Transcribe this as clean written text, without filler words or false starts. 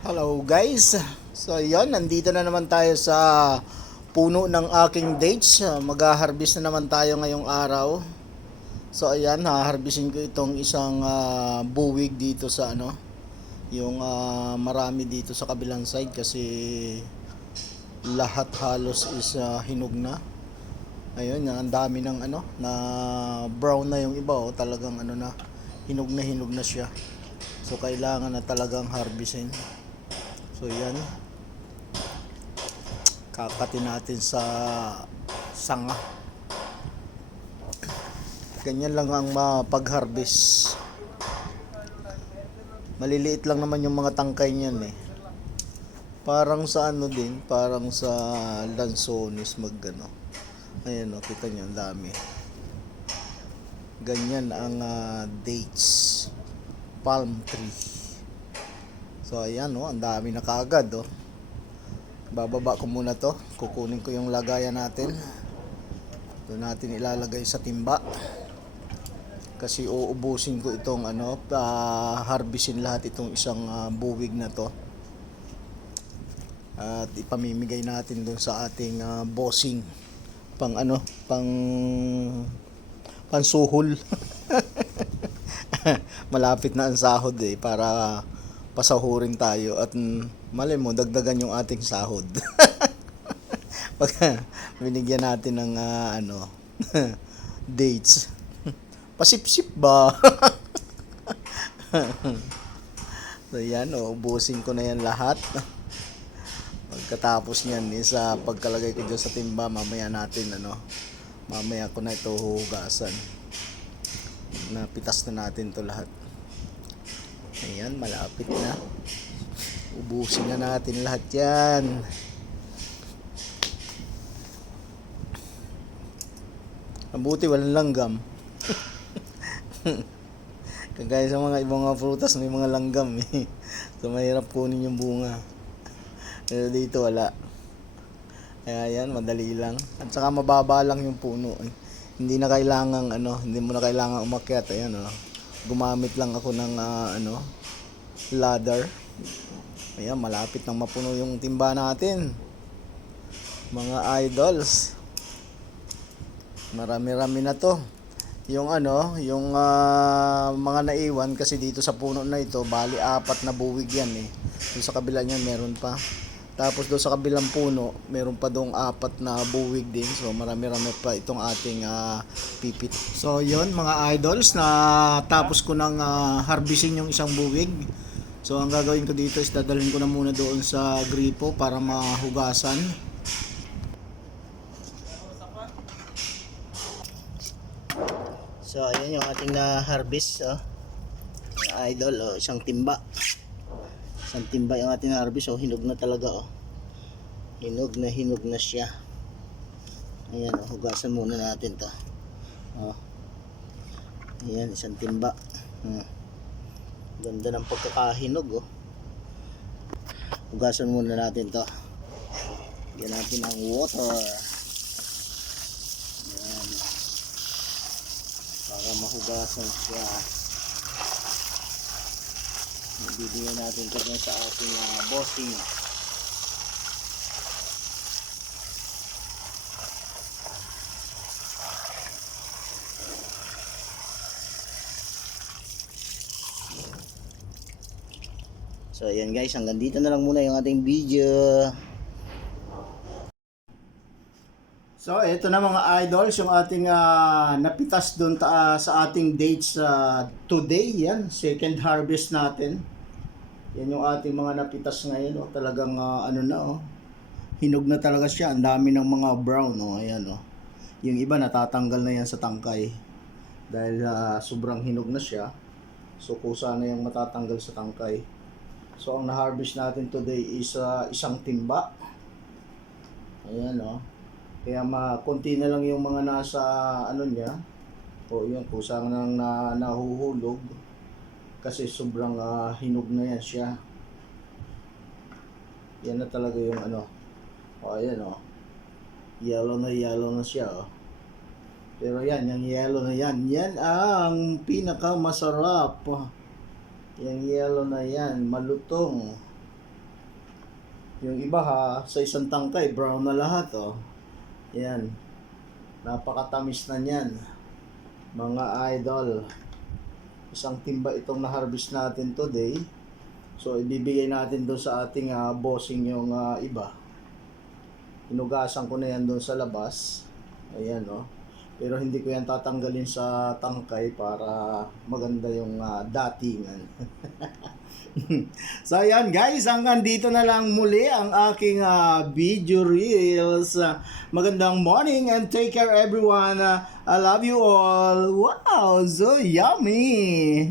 Hello guys! So yon, nandito na naman tayo sa puno ng aking dates. Mag-harvest na naman tayo ngayong araw. So ayan, haharbisin ko itong isang buwig dito sa yung marami dito sa kabilang side kasi lahat halos is hinog na. Ayun, ang dami ng na brown na yung iba, talagang hinog na siya. So kailangan na talagang harvestin. So yan, kakatin natin sa sanga. Ganyan lang ang pag-harvest. Maliliit lang naman yung mga tangkay niyan eh. Parang sa din, parang sa lansones Ayan kita niyo, ang dami. Ganyan ang dates. Palm tree. So ayan ang dami na kaagad Bababa ko muna to. Kukunin ko yung lagayan natin. Doon natin ilalagay sa timba. Kasi uubusin ko itong harvestin lahat itong isang buwig na to. At ipamimigay natin doon sa ating bossing pang pansuhol. Malapit na ang sahod para pasahurin tayo at malay mo dagdagan yung ating sahod. Pag binigyan natin ng dates. Pasipsip ba? So yan, ubusin ko na yan lahat. Pagkatapos niyan sa pagkalagay ko dyan sa timba, mamaya natin mamaya ko na ito huhugasan. Napitas na natin to lahat. Ayan, malapit na. Ubusin na natin lahat yan. Mabuti walang langgam. Kagaya sa mga ibang mga prutas, may mga langgam eh. So mahirap kunin yung bunga. Pero dito wala. Kaya yan, madali lang. At saka mababa lang yung puno eh. Hindi na kailangang hindi mo na kailangang umakyat. Ayan gumamit lang ako ng ladder. Ayan, malapit nang mapuno yung timba natin. Mga idols. Marami-rami na to. Yung yung mga naiwan kasi dito sa puno na ito, bali 4 na buwig yan eh. Doon sa kabila niyan meron pa. Tapos doon sa kabilang puno, meron pa doong 4 na buwig din. So marami-rami pa itong ating pipit. So yon mga idols, na tapos ko nang harvestin yung isang buwig. So ang gagawin ko dito is dadalhin ko na muna doon sa gripo para mahugasan. So ayan yung ating na-harvest mga idol, isang timba. Isang timba yung ating na-harvest, hinog na talaga Hinog na siya. Ayan hugasan muna natin to. Ayan, isang timba. Ganda ng pagkakahinog Hugasan muna natin to. Bigyan natin ng water. Para mahugasan siya. Bibigyan natin ito sa ating bossing. So ayan guys, hanggang dito na lang muna yung ating video. So, ito na mga idols, yung ating napitas doon sa ating dates today. Yan, second harvest natin. Yan yung ating mga napitas ngayon. Talagang hinog na talaga siya. Ang dami ng mga brown. Ayan. Yung iba natatanggal na yan sa tangkay. Dahil sobrang hinog na siya. So, kusa na yung matatanggal sa tangkay. So, ang na-harvest natin today is isang timba. Ayan Kaya konti na lang yung mga nasa niya. Yung kusang nang nahuhulog. Kasi sobrang hinog na yan siya. Yan na talaga yung ayan yellow na siya Pero yan, yung yellow na yan. Yan ang pinakamasarap. Yung yellow na yan, malutong. Yung iba ha, sa isang tangkay, brown na lahat oh. Yan. Napakatamis na niyan. Mga idol. Isang timba itong na-harvest natin today. So, ibibigay natin doon sa ating bossing yung iba. Inugasan ko na yan doon sa labas. Ayan oh. Pero hindi ko yan tatanggalin sa tangkay para maganda yung datingan. So ayan guys, hanggang dito na lang muli ang aking video reels. Magandang morning and take care everyone. I love you all. Wow, so yummy.